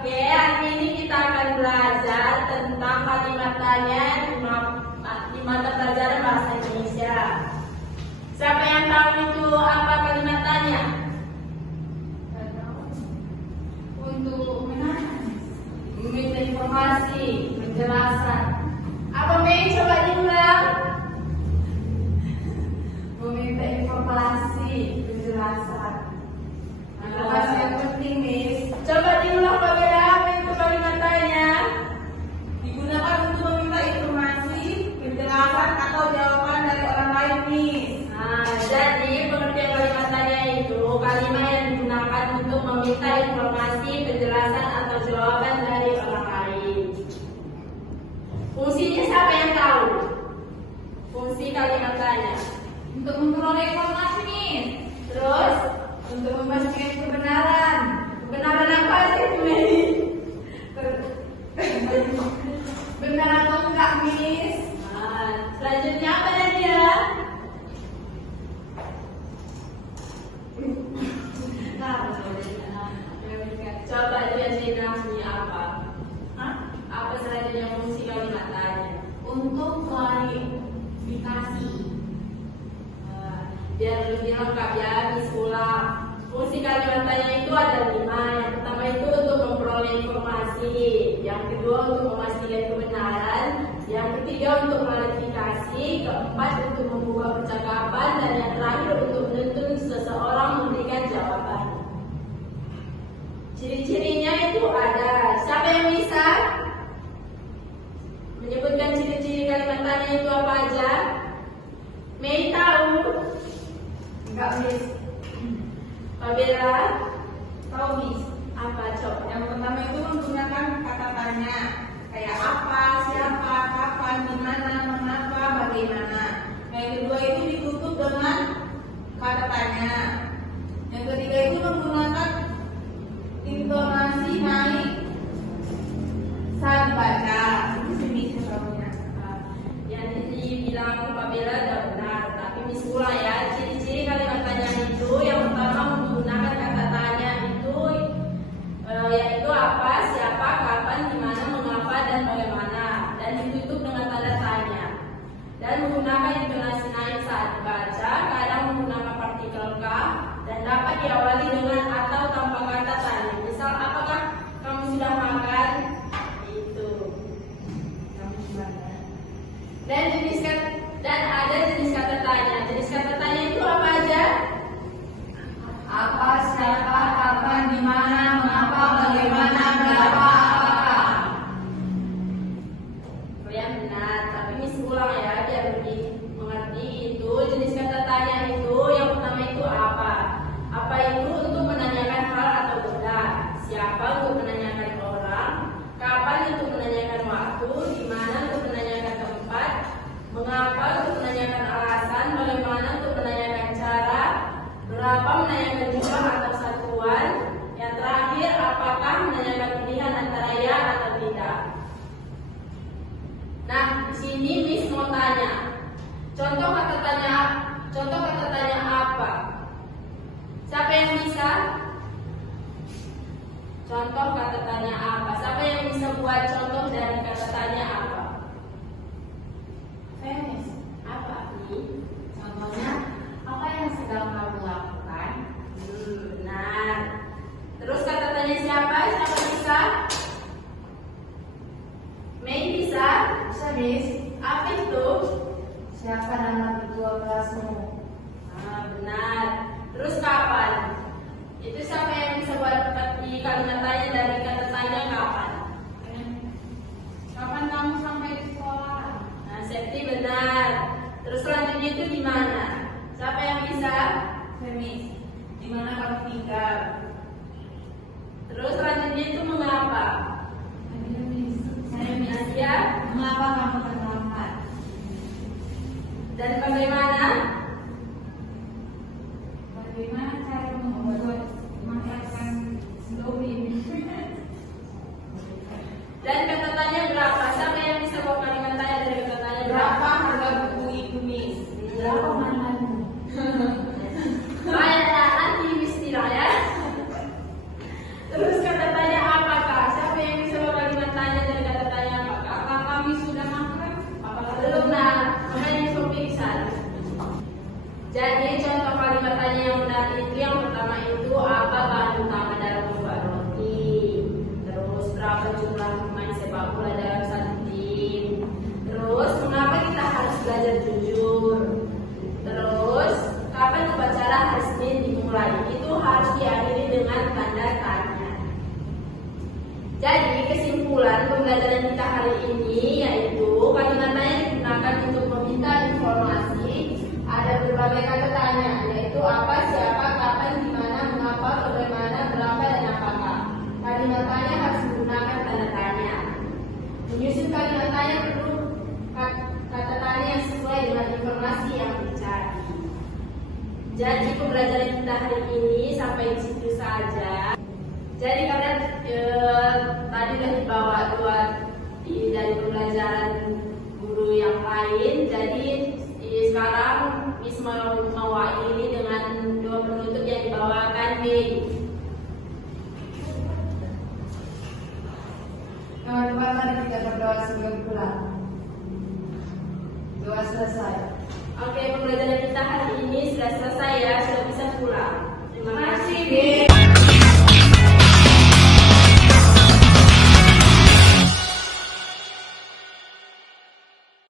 Oke, hari ini kita akan belajar tentang kalimat tanya di mata pelajaran bahasa Indonesia. Siapa yang tahu itu apa kalimat tanya? Untuk meminta informasi, penjelasan. Apa Mei? Coba diulang. Meminta informasi, penjelasan. Informasi yang penting, Miss. Coba diulang Pak Bella, apa itu kalimat tanya? Digunakan untuk meminta informasi, penjelasan atau jawaban dari orang lain, Miss. Nah, jadi pengertian kalimat tanya itu kalimat yang digunakan untuk meminta informasi, penjelasan atau jawaban dari orang lain. Fungsinya siapa yang tahu? Fungsi kalimat tanya Untuk memperoleh informasi, Miss. terus Untuk memastikan kebenaran. kebenaran apa sih itu, Mei? Benar atau enggak, Miss? Nah, selanjutnya apa Nadia? Coba jadi namanya apa? Hah? Apa selanjutnya fungsi kalimat tanya? Untuk klarifikasi. Biar lebih lengkap ya, Miss ulang. Fungsi kalimat tanya itu ada 5. Yang pertama itu untuk memperoleh informasi, yang kedua untuk memastikan kebenaran, yang ketiga untuk klarifikasi, keempat untuk membuka percakapan, dan yang terakhir untuk menuntun seseorang memberikan jawaban. Ciri-cirinya itu ada. Siapa yang bisa menyebutkan ciri-ciri kalimat tanya itu apa aja? Mei tahu? Enggak, Miss. Pak Bella? Tahu, Miss. Apa coba? Yang pertama itu menggunakan kata tanya. Kayak apa, siapa, kapan, di mana, mengapa, bagaimana. Yang kedua itu ditutup dengan kata tanya. Yang ketiga itu menggunakan intonasi naik saat dibaca. Itu sih bisa tahunya. Yang dibilang Pak Bella sudah benar, tapi Miss ulang ya. Ciri-ciri kalimat tanya itu yang pertama menggunakan kata tanya itu yaitu apa, siapa, kapan, di mana, mengapa, dan bagaimana, dan ditutup dengan tanda tanya. Dan menggunakan intonasi naik saat dibaca, kadang menggunakan partikel ka, dan dapat diawali dengan atau tanpa kata tanya. Misal, apakah kamu sudah makan? Itu. Kamu sudah makan. Dan ada jenis kata tanya. Jenis kata tanya itu apa aja? Apa, siapa, kapan, di mana, mengapa, bagaimana, berapa, apakah. Kalian benar, tapi Miss ulang ya biar lebih mengerti. Itu jenis kata tanya itu yang pertama itu apa? Apa itu untuk menanyakan hal atau benda? Siapa untuk menanyakan orang? Kapan untuk menanyakan waktu? Di mana untuk menanyakan tempat? Mengapa untuk menanyakan alasan? Bagaimana untuk menanyakan cara? Berapa menanyakan jumlah atau satuan? Yang terakhir, apakah menanyakan pilihan antara ya atau tidak? Nah, di sini Miss mau tanya. Contoh kata tanya apa? Siapa yang bisa? Contoh kata tanya apa? Siapa yang bisa buat contoh dari kata tanya apa? Saya, Miss. Apa ini? Contohnya, apa yang sedang kamu lakukan? Benar. Terus kata tanya siapa? Siapa bisa? Mei bisa? Bisa, Miss. Apa itu? Siapa nama kedua kelasmu? Benar. Terus kapan? Itu siapa yang bisa buat di kalimat tanya dari kata tanya kapan? Kapan kamu sama Jadi kesimpulan pembelajaran kita hari ini yaitu kalimatnya yang digunakan untuk meminta informasi ada berbagai kata tanya, yaitu apa, siapa, kapan, di mana, mengapa, bagaimana, berapa, dan apakah. Kalimatnya harus menggunakan tanda tanya. Menyusun kalimatnya perlu kata tanya yang sesuai dengan informasi yang dicari. Jadi pembelajaran kita hari ini sampai di situ saja. Jadi kalian tadi sudah dibawa dari pembelajaran guru yang lain. Jadi sekarang Miss mau mewakili dengan doa penutup yang dibawakan Mei. Teman-teman, mari kita berdoa sebelum pulang. Doa selesai. Oke, pembelajaran kita hari ini sudah selesai ya, sudah bisa pulang. Terima kasih. Kasih.